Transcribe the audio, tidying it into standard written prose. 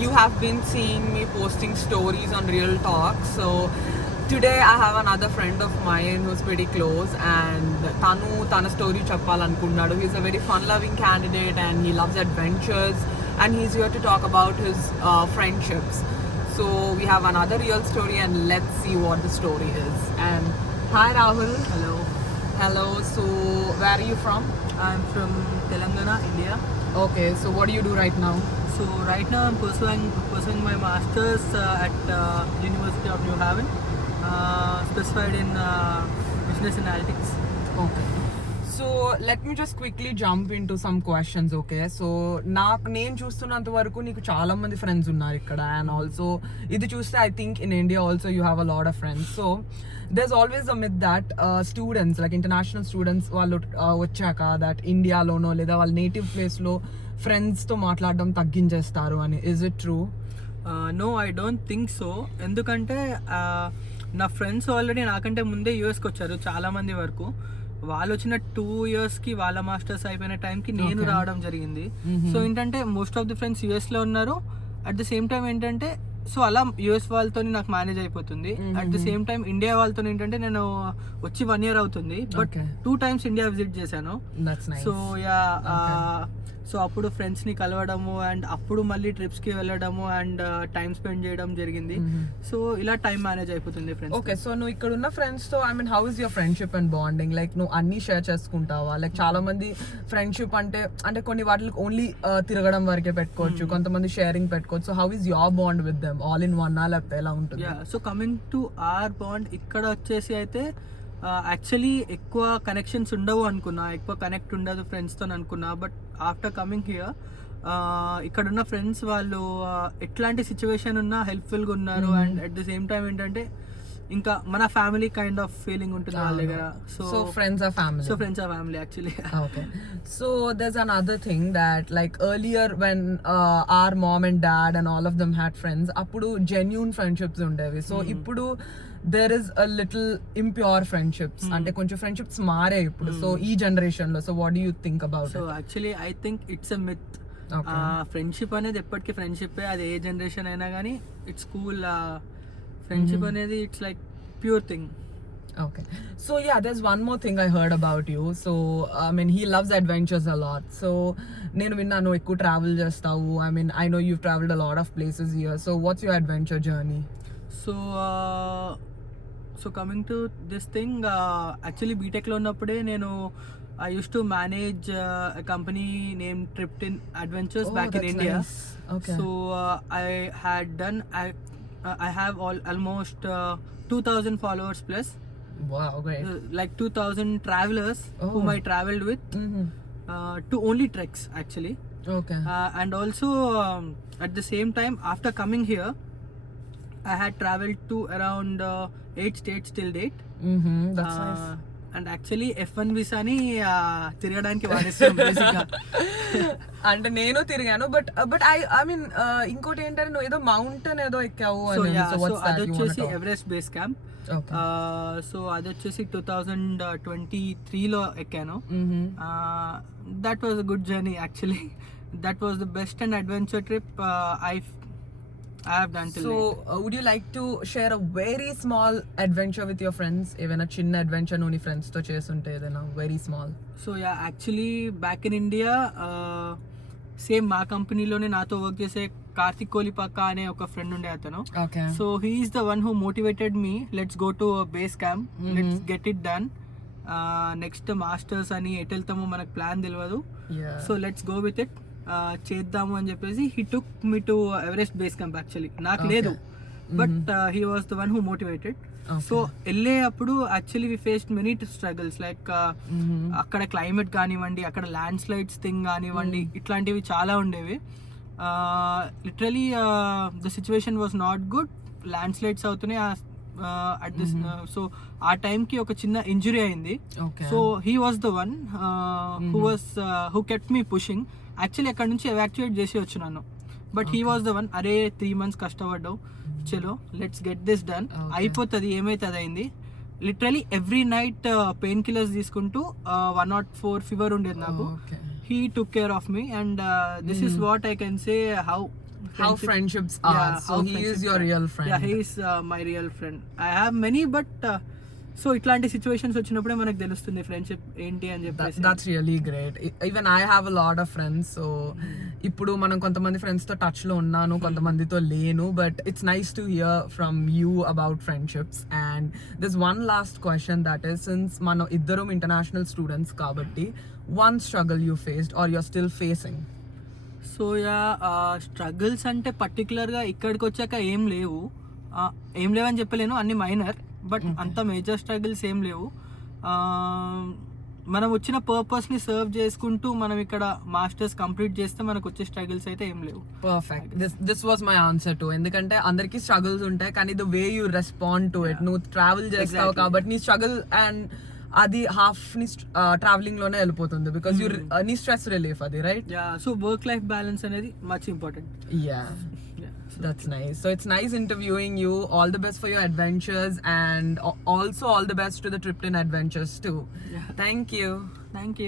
you have been seeing me posting stories on Real Talk. So today I have another friend of mine who's pretty close, and tana story cheppalanukunnadu. He's a very fun-loving candidate and he loves adventures, and he's here to talk about his friendships. So we have another real story, and let's see what the story is. And hi Rahul. Hello. So where are you from? I'm from Telangana, India. Okay, so what do you do right now? So right now I'm pursuing my masters at University of New Haven, specified in business analytics. Okay. So let me just quickly jump into some questions, okay? So నేను చూస్తున్నంత వరకు నీకు చాలా మంది friends ఉన్నారు ఇక్కడ, and also ఇది చూస్తే I think in India also you have a lot of friends. So there's always a myth that students, like international students, వాళ్ళు వచ్చాక that ఇండియాలోనో లేదా వాళ్ళ నేటివ్ ప్లేస్లో ఫ్రెండ్స్తో మాట్లాడడం తగ్గించేస్తారు అని. Is it true? No, I don't think so. ఎందుకంటే నా ఫ్రెండ్స్ ఆల్రెడీ నాకంటే ముందే యూఎస్కి వచ్చారు చాలా మంది వరకు. వాళ్ళు వచ్చిన 2 yearsకి వాళ్ళ మాస్టర్స్ అయిపోయిన టైంకి నేను రావడం జరిగింది. సో ఏంటంటే మోస్ట్ ఆఫ్ ది ఫ్రెండ్స్ యూఎస్లో ఉన్నారు. అట్ ద సేమ్ టైం ఏంటంటే సో అలా యూఎస్ వాళ్ళతో నాకు మేనేజ్ అయిపోతుంది. At the same time India వాళ్ళతో ఏంటంటే నేను వచ్చి 1 year అవుతుంది, బట్ 2 times ఇండియా విజిట్ చేశాను. సో యా, సో అప్పుడు ఫ్రెండ్స్ని కలవడము అండ్ అప్పుడు మళ్ళీ ట్రిప్స్కి వెళ్ళడము అండ్ టైం స్పెండ్ చేయడం జరిగింది. సో ఇలా టైం మేనేజ్ అయిపోతుంది ఫ్రెండ్స్. ఓకే, సో నువ్వు ఇక్కడ ఉన్న ఫ్రెండ్స్తో I mean how is your friendship and bonding? Like నువ్వు అన్ని షేర్ చేసుకుంటావా? లైక్ చాలా మంది ఫ్రెండ్షిప్ అంటే కొన్ని వాటికి ఓన్లీ తిరగడం వరకే పెట్టుకోవచ్చు, కొంతమంది షేరింగ్ పెట్టుకోవచ్చు. So how is your bond with them? All in one లేకపోతే ఎలా ఉంటుంది? So coming to our bond, ఇక్కడ వచ్చేసి అయితే యాక్చువల్లీ ఎక్కువ కనెక్షన్స్ ఉండవు అనుకున్నా, ఎక్కువ కనెక్ట్ ఉండదు ఫ్రెండ్స్తో అనుకున్నా. బట్ ఆఫ్టర్ కమింగ్ హియర్ ఇక్కడున్న ఫ్రెండ్స్ వాళ్ళు ఎట్లాంటి సిచ్యువేషన్ ఉన్నా హెల్ప్ఫుల్గా ఉన్నారు. And at the same time ఏంటంటే ఇంకా మన ఫ్యామిలీ కైండ్ ఆఫ్ ఫీలింగ్ ఉంటుంది వాళ్ళ దగ్గర. So friends are family actually. Okay. So there's another thing that like earlier when our mom and dad and all of them had friends, appudu genuine friendships undevi. So ippudu there is a little impure friendships, ante konచెం friendships మారే ఇప్పుడు. So ఈ generation లో, so what do you think about it? So actually I think it's a myth. Friendship అనేది ఎప్పటికీ friendship, అది ఏ generation అయినా కానీ it's cool. Friendship అనేది it's like pure thing. Okay. So yeah, there's one more thing I heard about you. So I mean, he loves adventures a lot. So నేను విన్నాను ఎక్కువ travel చేస్తావు. I mean, I know you've traveled a lot of places here. So what's your adventure journey? So coming to this thing, actually బీటెక్లో ఉన్నప్పుడే నేను I used to manage a company named Triptin Adventures back in India. Nice. Okay. So I have almost 2,000 followers plus. Wow, great. Like 2,000 travelers whom I traveled with to only treks actually. Okay. And also at the same time after coming here I had traveled to around 8 states till date. That's nice. And actually F1 వీసాని తిరగడానికి వాడేస్తాం బేసిక్గా. అంటే నేను తిరిగాను, but I mean ఇంకోటి ఏంటంటే నువ్వు ఏదో mountain ఏదో ఎక్కావు. సో అది వచ్చేసి ఎవరెస్ట్ బేస్ క్యాంప్. సో అది వచ్చేసి 2023లో ఎక్కాను. That was a good journey actually. That was the best and adventure trip I have done till date. So would you like to share a very small adventure with your friends? Even a chinna adventure no ni friends to chesunte edana very small. So yeah, actually back in India same మా కంపెనీలోనే నాతో work చేసే కార్తిక్ కోలిపాక అనే ఒక friend ఉండే అతను. So he is the one who motivated me, let's go to base camp, let's get it done. Next masters అని ఎటు వెళ్తామో మనకు ప్లాన్ తెలియదు, so let's go with it, చేద్దాము అని చెప్పేసి he took me to Everest base camp. Actually నాకు లేదు, but he was the one who motivated. So వెళ్ళే అప్పుడు actually we faced many struggles, like అక్కడ క్లైమేట్ కానివ్వండి, అక్కడ ల్యాండ్ స్లైడ్స్ థింగ్ కానివ్వండి, ఇట్లాంటివి చాలా ఉండేవి. Literally the situation was not good. Land slides అవుతున్నాయి అట్ దిస్. సో ఆ టైంకి ఒక చిన్న ఇంజురీ అయింది. So he was the one who kept me pushing. Actually అక్కడ నుంచి ఎవాక్యుయేట్ చేసి వచ్చినాను, but he was the one, అరే 3 months కష్టపడ్డావు, చలో లెట్స్ గెట్ దిస్ డన్, అయిపోతుంది, ఏమైతుంది అయింది. Literally every night pain killers తీసుకుంటూ 104 ఫీవర్ ఉండేది నాకు. He took care of me, and this is what I can say how how friendships are. Yeah, So how he is friendships your are. real friend. Yeah, he is my real friend. I have many, but so ఇట్లాంటి situations వచ్చినప్పుడే మనకు తెలుస్తుంది friendship ఏంటి అని చెప్పేసి. That's really great. Even I have a lot of friends. So ఇప్పుడు మనం కొంతమంది ఫ్రెండ్స్ తో టచ్ లో ఉన్నాను, కొంతమందితో లేను, but it's nice to hear from you about friendships. And this one last question, that is, since మనం ఇద్దరం ఇంటర్నేషనల్ స్టూడెంట్స్ కాబట్టి, one struggle you faced or you're still facing? So yeah, struggles అంటే పర్టికులర్గా ఇక్కడికి వచ్చాక ఏం లేవని చెప్పలేను, అన్ని మైనర్, బట్ అంత మేజర్ స్ట్రగుల్స్ ఏం లేవు. మనం వచ్చిన పర్పస్ని సర్వ్ చేసుకుంటూ మనం ఇక్కడ మాస్టర్స్ కంప్లీట్ చేస్తే మనకు వచ్చే స్ట్రగుల్స్ అయితే ఏం లేవు. Perfect. This was my answer too. ఎందుకంటే అందరికీ స్ట్రగుల్స్ ఉంటాయి, కానీ the way you respond to it, నువ్వు ట్రావెల్ చేస్తావు కాబట్టి నీ స్ట్రగుల్ అండ్ అది హాఫ్ ని ట్రావెలింగ్ లోనే వెళ్ళిపోతుంది, బికాస్ యూ నీ స్ట్రెస్ రిలీఫ్ అది, right? So work life balance అనేది much important. That's nice. So it's nice interviewing you. All the best for your adventures, and also all the best to the Tripton adventures too. Yeah. Thank you. Thank you.